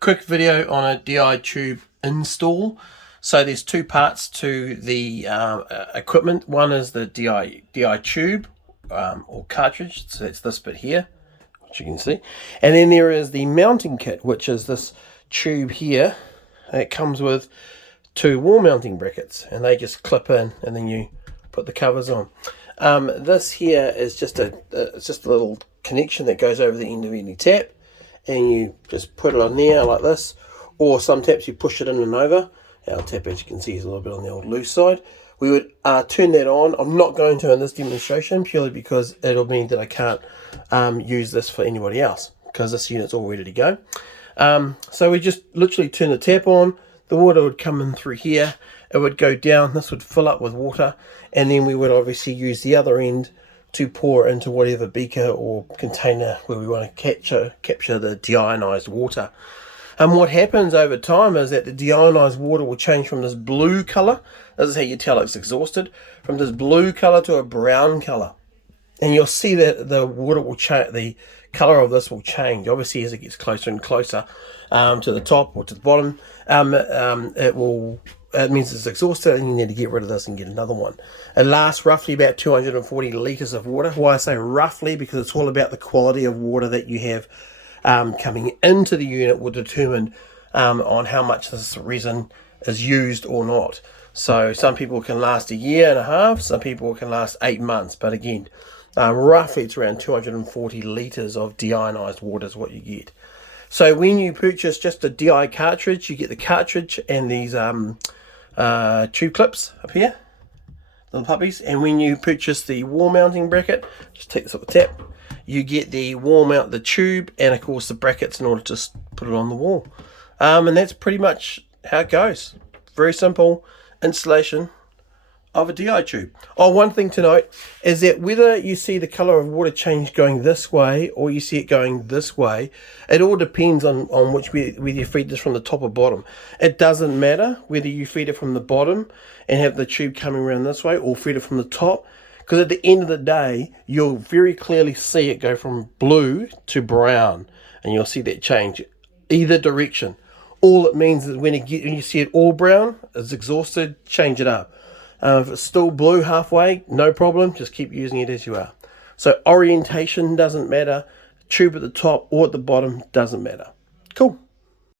Quick video on a DiTube install. So there's two parts to the equipment. One is the DiTube or cartridge, so that's this bit here, which you can see. And then there is the mounting kit, which is this tube here. It comes with two wall mounting brackets, and they just clip in, and then you put the covers on. This here is just it's just a little connection that goes over the end of any tap, and you just put it on there like this, or some taps you push it in and over. Our tap, as you can see, is a little bit on the old loose side. We would turn that on. I'm not going to in this demonstration, purely because it'll mean that I can't use this for anybody else, because this unit's all ready to go. So we just literally turn the tap on. The water would come in through here. It would go down. This would fill up with water, and then we would obviously use the other end to pour into whatever beaker or container where we want to capture the deionized water. And what happens over time is that the deionized water will change from this blue color. This is how you tell it's exhausted. From this blue color to a brown color. And you'll see that the water will change, the color of this will change. Obviously, as it gets closer and closer to the top or to the bottom, it means it's exhausted, and you need to get rid of this and get another one. It lasts roughly about 240 litres of water. Why I say roughly, because it's all about the quality of water that you have coming into the unit will determine on how much this resin is used or not. So some people can last a year and a half, some people can last 8 months, but again, roughly it's around 240 litres of deionized water is what you get. So when you purchase just a DI cartridge, you get the cartridge and these tube clips up here, little puppies. And when you purchase the wall mounting bracket, just take this off the tap, you get the wall mount, the tube, and of course the brackets in order to put it on the wall. And that's pretty much how it goes. Very simple installation of a DiTube. Oh, one thing to note is that whether you see the color of water change going this way or you see it going this way, it all depends on whether you feed this from the top or bottom. It doesn't matter whether you feed it from the bottom and have the tube coming around this way, or feed it from the top, because at the end of the day you'll very clearly see it go from blue to brown, and you'll see that change either direction. All it means is when you see it all brown, it's exhausted, change it up. If it's still blue halfway, no problem, just keep using it as you are. So orientation doesn't matter, tube at the top or at the bottom doesn't matter. Cool.